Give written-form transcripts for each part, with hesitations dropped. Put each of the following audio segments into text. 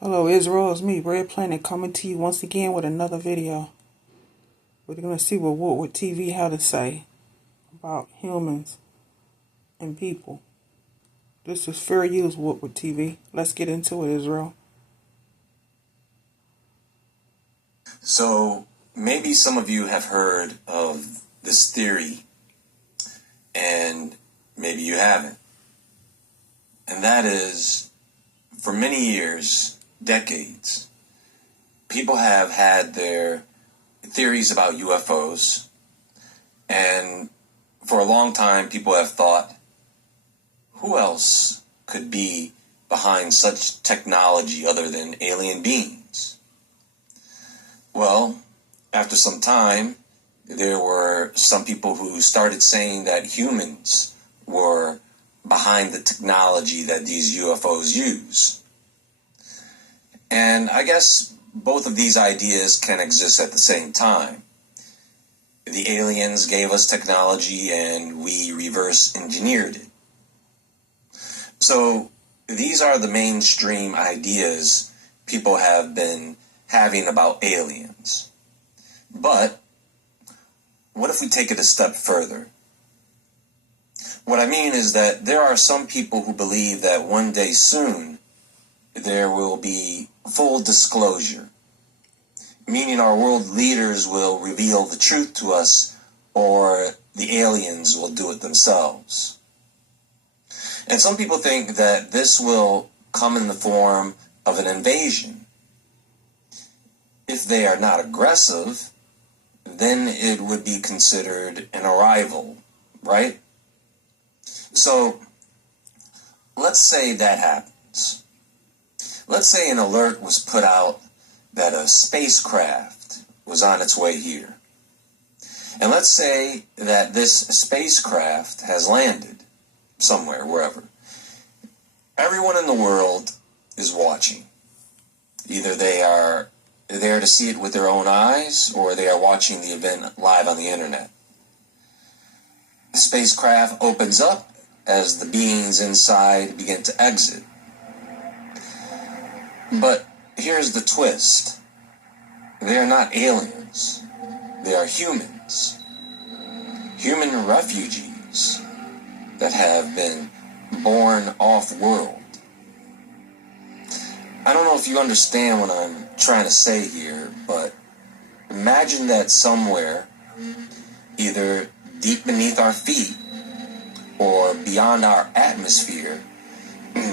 Hello Israel, it's me, Red Planet, coming to you once again with another video. We're going to see what Woodward TV had to say about humans and people. This is fair use, Woodward TV. Let's get into it, Israel. So maybe some of you have heard of this theory, and maybe you haven't. And that is, for many years, decades, people have had their theories about UFOs, and for a long time people have thought, who else could be behind such technology other than alien beings? Well, after some time, there were some people who started saying that humans were behind the technology that these UFOs use. And I guess both of these ideas can exist at the same time. The aliens gave us technology and we reverse engineered it. So these are the mainstream ideas people have been having about aliens. But what if we take it a step further? What I mean is that there are some people who believe that one day soon there will be full disclosure, meaning our world leaders will reveal the truth to us, or the aliens will do it themselves. And some people think that this will come in the form of an invasion. If they are not aggressive, then it would be considered an arrival, right? So let's say that happens. Let's say an alert was put out that a spacecraft was on its way here. And let's say that this spacecraft has landed somewhere, wherever. Everyone in the world is watching. Either they are there to see it with their own eyes, or they are watching the event live on the internet. The spacecraft opens up as the beings inside begin to exit. But here's the twist. They are not aliens. They are humans. Human refugees that have been born off-world. I don't know if you understand what I'm trying to say here, but imagine that somewhere, either deep beneath our feet or beyond our atmosphere,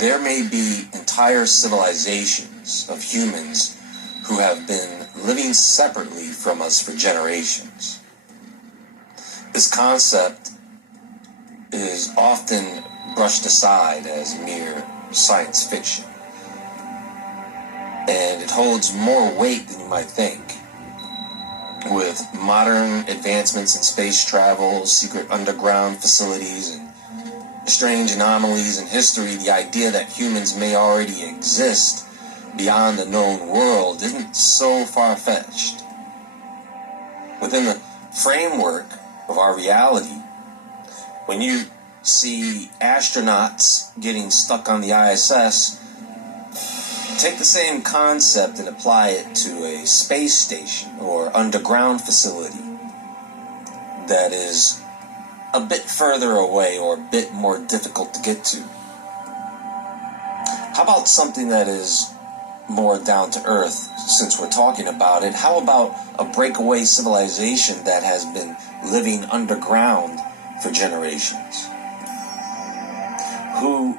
there may be entire civilizations of humans who have been living separately from us for generations. This concept is often brushed aside as mere science fiction, and it holds more weight than you might think. With modern advancements in space travel, secret underground facilities, and strange anomalies in history, the idea that humans may already exist beyond the known world isn't so far-fetched. Within the framework of our reality, when you see astronauts getting stuck on the ISS, take the same concept and apply it to a space station or underground facility that is a bit further away or a bit more difficult to get to. How about something that is more down to earth, since we're talking about it? How about a breakaway civilization that has been living underground for generations, who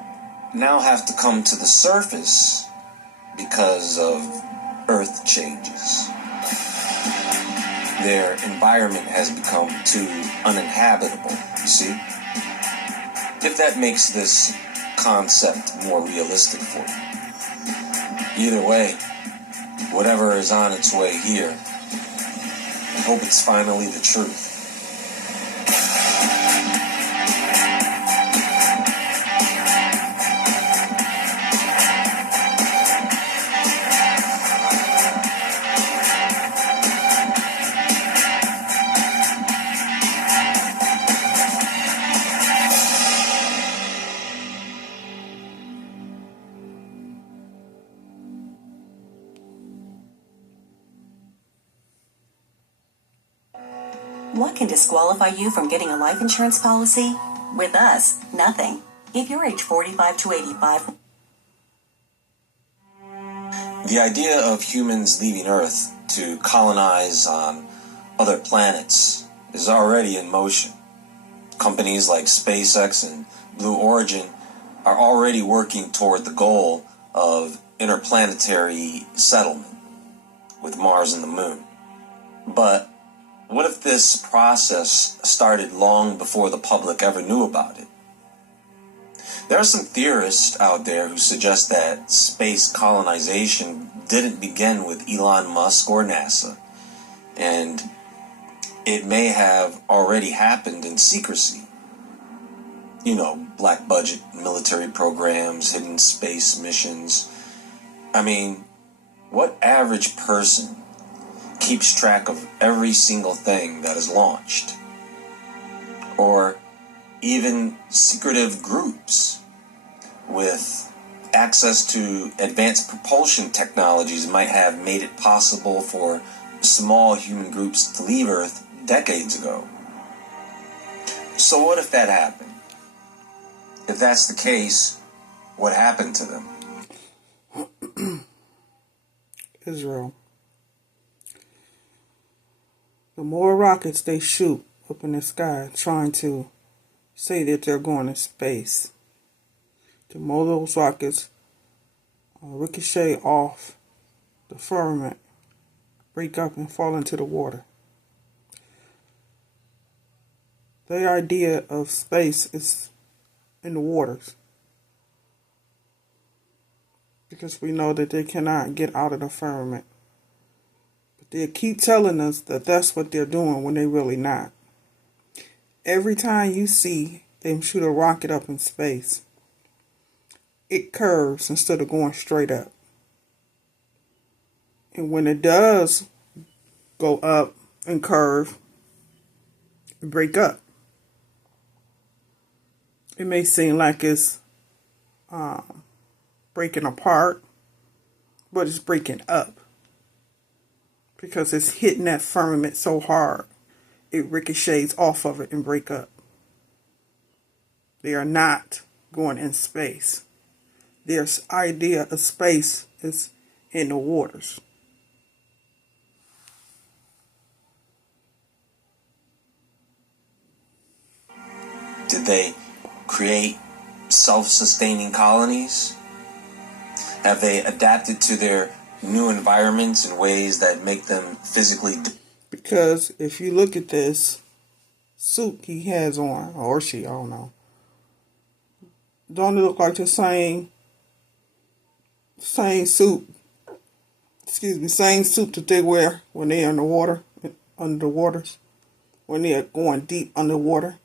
now have to come to the surface because of earth changes? Their environment has become too uninhabitable, you see? If that makes this concept more realistic for you. Either way, whatever is on its way here, I hope it's finally the truth. What can disqualify you from getting a life insurance policy? With us, nothing. If you're age 45 to 85... The idea of humans leaving Earth to colonize on other planets is already in motion. Companies like SpaceX and Blue Origin are already working toward the goal of interplanetary settlement with Mars and the Moon. But what if this process started long before the public ever knew about it? There are some theorists out there who suggest that space colonization didn't begin with Elon Musk or NASA, and it may have already happened in secrecy. You know, black budget military programs, hidden space missions. I mean, what average person keeps track of every single thing that is launched? Or even secretive groups with access to advanced propulsion technologies might have made it possible for small human groups to leave Earth decades ago. So what if that happened? If that's the case, what happened to them? Israel. The more rockets they shoot up in the sky trying to say that they're going to space, the more those rockets ricochet off the firmament, break up and fall into the water. Their idea of space is in the waters, because we know that they cannot get out of the firmament. But they keep telling us that that's what they're doing when they really not. Every time you see them shoot a rocket up in space, it curves instead of going straight up. And when it does go up and curve and break up, it may seem like it's breaking apart, but it's breaking up because it's hitting that firmament so hard it ricochets off of it and break up. They are not going in space. Their idea of space is in the waters. Did they create self-sustaining colonies? Have they adapted to their new environments in ways that make them physically... Because if you look at this suit he has on, or she, I don't know, don't it look like the same suit, same suit that they wear when they're in the water, under the waters, when they're going deep underwater?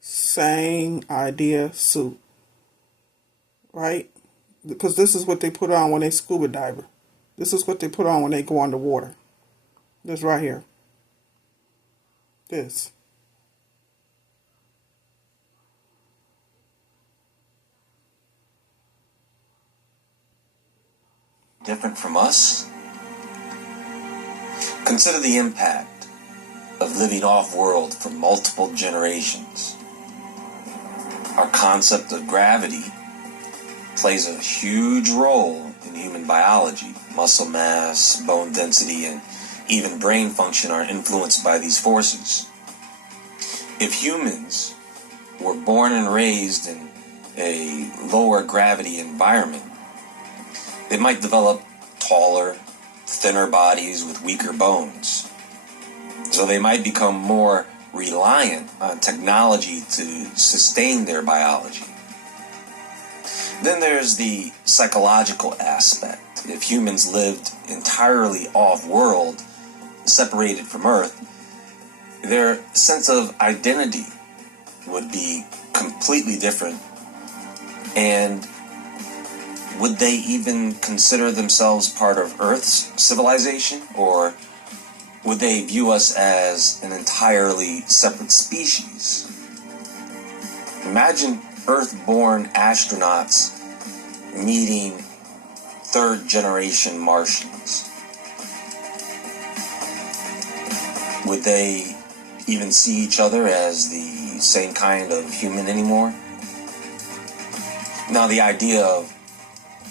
Same idea suit, right? Because this is what they put on when they scuba diver. This is what they put on when they go underwater. This right here. This. Different from us? Consider the impact of living off-world for multiple generations. Our concept of gravity plays a huge role in human biology. Muscle mass, bone density, and even brain function are influenced by these forces. If humans were born and raised in a lower gravity environment, they might develop taller, thinner bodies with weaker bones. So they might become more reliant on technology to sustain their biology. Then there's the psychological aspect. If humans lived entirely off-world, separated from Earth, their sense of identity would be completely different. And would they even consider themselves part of Earth's civilization? Or would they view us as an entirely separate species? Imagine Earth-born astronauts meeting third-generation Martians. Would they even see each other as the same kind of human anymore. Now, the idea of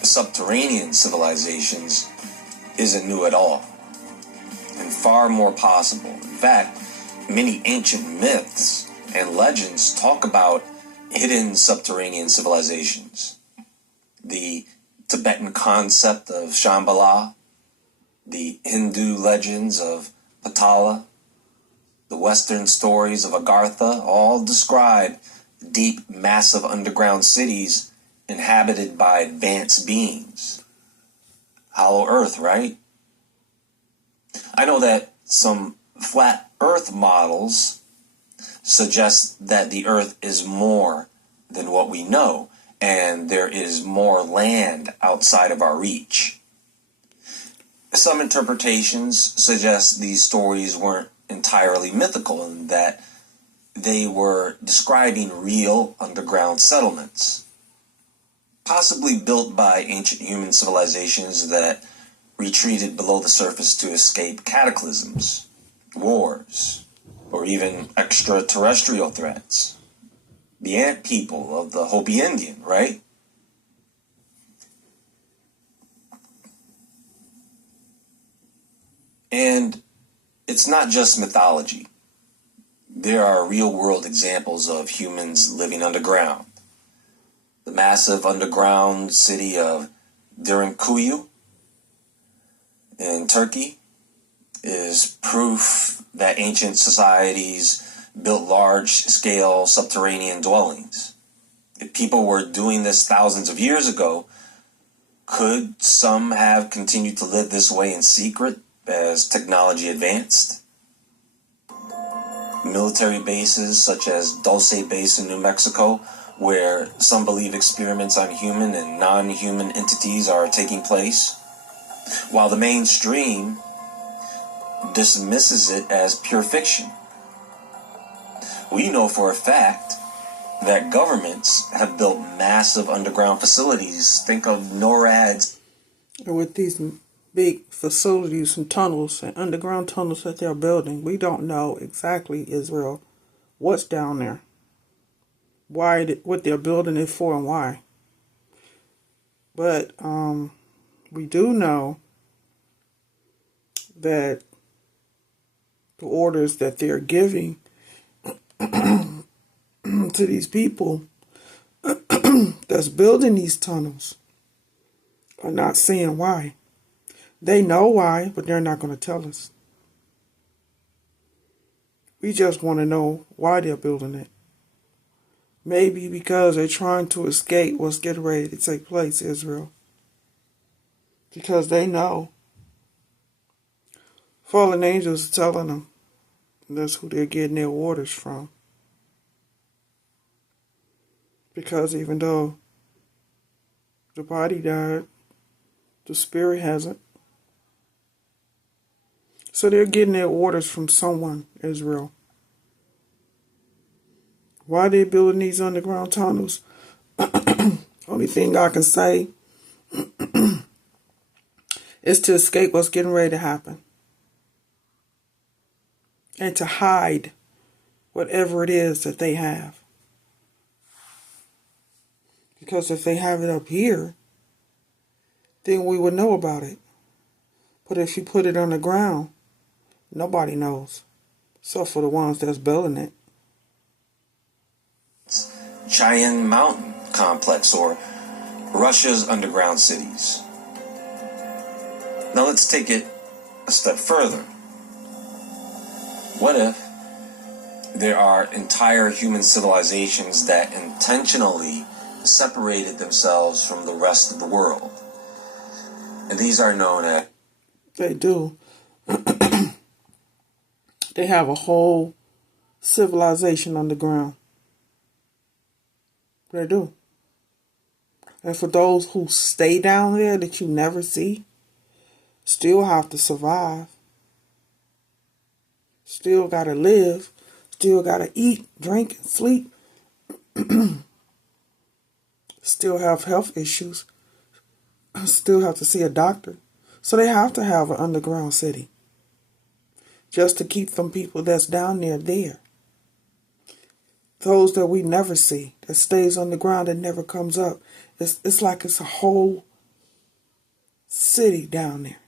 subterranean civilizations isn't new at all, and far more possible. In fact, many ancient myths and legends talk about hidden subterranean civilizations. The Tibetan concept of Shambhala, the Hindu legends of Patala, the Western stories of Agartha all describe deep, massive underground cities inhabited by advanced beings. Hollow Earth, right? I know that some flat Earth models suggest that the Earth is more than what we know, and there is more land outside of our reach. Some interpretations suggest these stories weren't entirely mythical and that they were describing real underground settlements, possibly built by ancient human civilizations that retreated below the surface to escape cataclysms, wars, or even extraterrestrial threats. The ant people of the Hopi Indian, right? And it's not just mythology. There are real-world examples of humans living underground. The massive underground city of Derinkuyu in Turkey is proof that ancient societies built large-scale subterranean dwellings. If people were doing this thousands of years ago, could some have continued to live this way in secret as technology advanced? Military bases such as Dulce Base in New Mexico, where some believe experiments on human and non-human entities are taking place, while the mainstream dismisses it as pure fiction. We know for a fact that governments have built massive underground facilities. Think of NORAD's. With these big facilities and tunnels and underground tunnels that they're building, we don't know exactly, Israel, what's down there. What they're building it for and why. But we do know that the orders that they're giving to these people that's building these tunnels are not saying why. They know why, but they're not going to tell us. We just want to know why they're building it. Maybe because they're trying to escape what's getting ready to take place, Israel. Because they know. Fallen angels are telling them that's who they're getting their orders from. Because even though the body died, the spirit hasn't. So they're getting their orders from someone, Israel. Why they're building these underground tunnels? Only thing I can say is to escape what's getting ready to happen. And to hide whatever it is that they have. Because if they have it up here, then we would know about it. But if you put it on the ground, nobody knows. Except for the ones that's building it. Cheyenne Mountain Complex or Russia's underground cities. Now let's take it a step further. What if there are entire human civilizations that intentionally separated themselves from the rest of the world? And these are known as... They do. They have a whole civilization underground. They do. And for those who stay down there that you never see, still have to survive. Still gotta live. Still gotta eat, drink, and sleep. Still have health issues. Still have to see a doctor. So they have to have an underground city. just to keep them people that's down there there. Those that we never see, that stays on the ground and never comes up. It's like it's a whole city down there.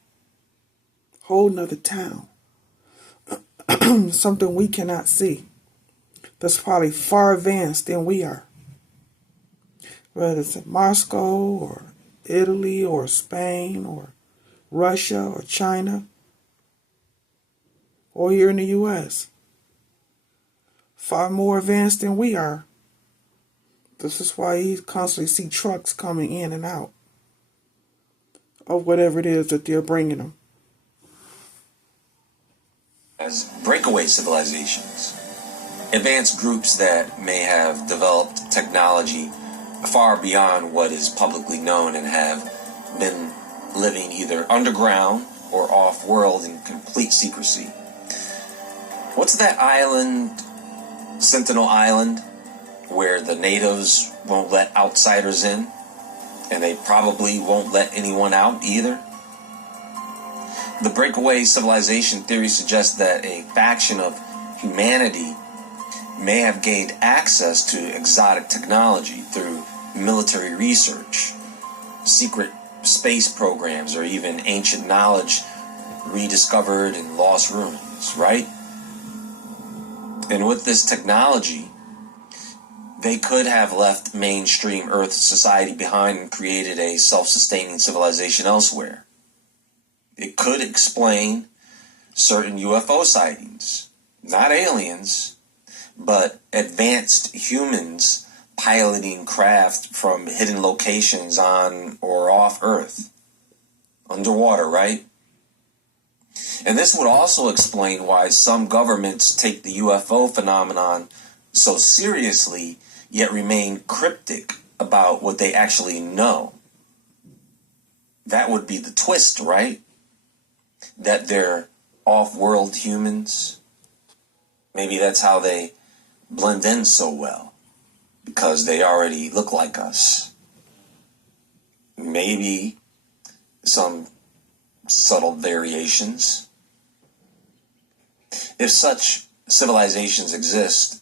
Whole nother town. Something we cannot see. That's probably far advanced than we are. Whether it's in Moscow or Italy or Spain or Russia or China or here in the U.S. Far more advanced than we are. This is why you constantly see trucks coming in and out of whatever it is that they're bringing them. As breakaway civilizations, advanced groups that may have developed technology far beyond what is publicly known and have been living either underground or off-world in complete secrecy. What's that island, Sentinel Island, where the natives won't let outsiders in, and they probably won't let anyone out either? The breakaway civilization theory suggests that a faction of humanity may have gained access to exotic technology through military research, secret space programs, or even ancient knowledge rediscovered in lost ruins, right? And with this technology, they could have left mainstream Earth society behind and created a self-sustaining civilization elsewhere. It could explain certain UFO sightings, not aliens, but advanced humans piloting craft from hidden locations on or off Earth, underwater, right? And this would also explain why some governments take the UFO phenomenon so seriously, yet remain cryptic about what they actually know. That would be the twist, right? That they're off-world humans. Maybe that's how they blend in so well, because they already look like us. Maybe some subtle variations. If such civilizations exist,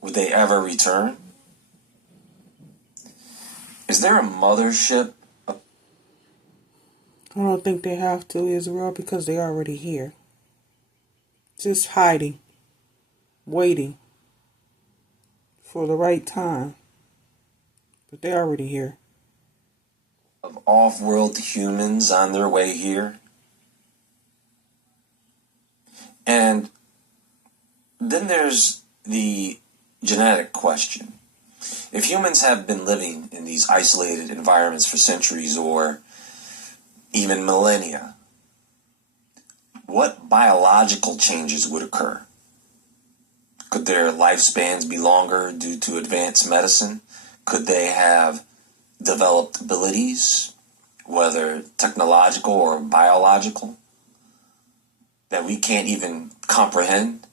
would they ever return? Is there a mothership? I don't think they have to, Israel, because they're already here. Just hiding, waiting for the right time. But they're already here. Of off-world humans on their way here? And then there's the genetic question. If humans have been living in these isolated environments for centuries or even millennia, what biological changes would occur? Could their lifespans be longer due to advanced medicine? Could they have developed abilities, whether technological or biological, that we can't even comprehend?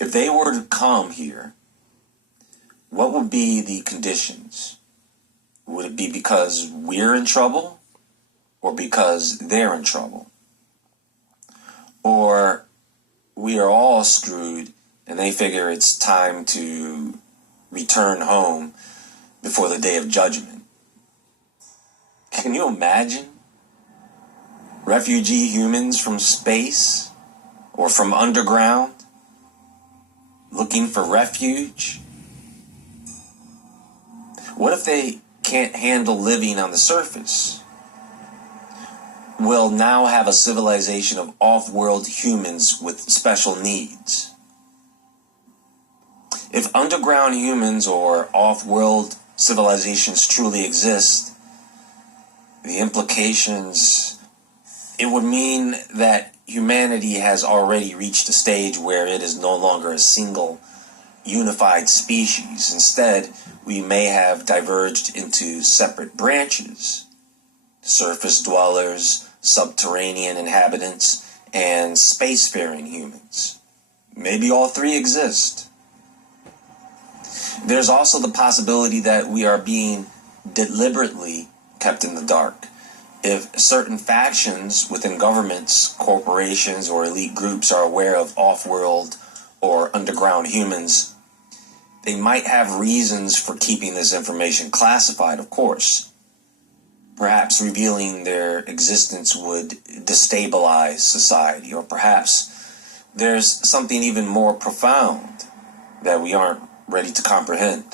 If they were to come here, what would be the conditions? Would it be because we're in trouble or because they're in trouble? Or we are all screwed and they figure it's time to return home before the day of judgment? Can you imagine? Refugee humans from space or from underground looking for refuge? What if they can't handle living on the surface? We'll now have a civilization of off-world humans with special needs. If underground humans or off-world civilizations truly exist, the implications, it would mean that humanity has already reached a stage where it is no longer a single unified species. Instead, we may have diverged into separate branches: surface dwellers, subterranean inhabitants, and spacefaring humans. Maybe all three exist. There's also the possibility that we are being deliberately kept in the dark. If certain factions within governments, corporations, or elite groups are aware of off-world or underground humans, they might have reasons for keeping this information classified, of course. Perhaps revealing their existence would destabilize society, or perhaps there's something even more profound that we aren't ready to comprehend.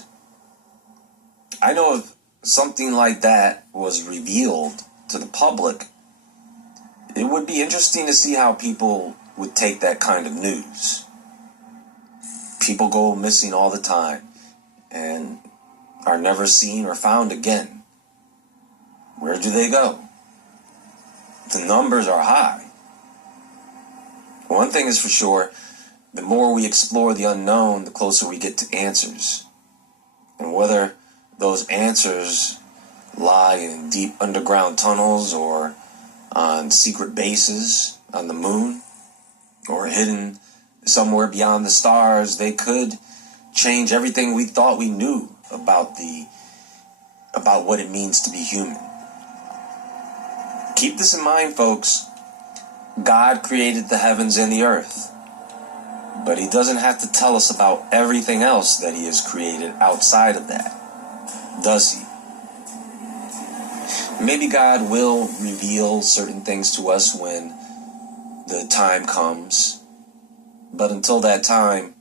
I know if something like that was revealed to the public, it would be interesting to see how people would take that kind of news. People go missing all the time and are never seen or found again. Where do they go? The numbers are high. One thing is for sure, the more we explore the unknown, the closer we get to answers. And whether those answers lie in deep underground tunnels or on secret bases on the moon or hidden somewhere beyond the stars, they could change everything we thought we knew about what it means to be human. Keep this in mind, folks. God created the heavens and the earth, but he doesn't have to tell us about everything else that he has created outside of that, does he? Maybe God will reveal certain things to us when the time comes, but until that time,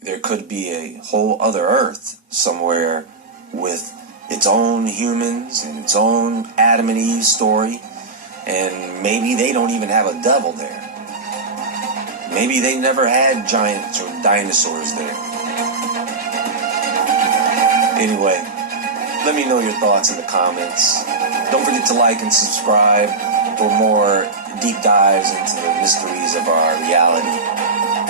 there could be a whole other earth somewhere with its own humans and its own Adam and Eve story, and maybe they don't even have a devil there. Maybe they never had giants or dinosaurs there. Anyway, let me know your thoughts in the comments. Don't forget to like and subscribe for more deep dives into the mysteries of our reality.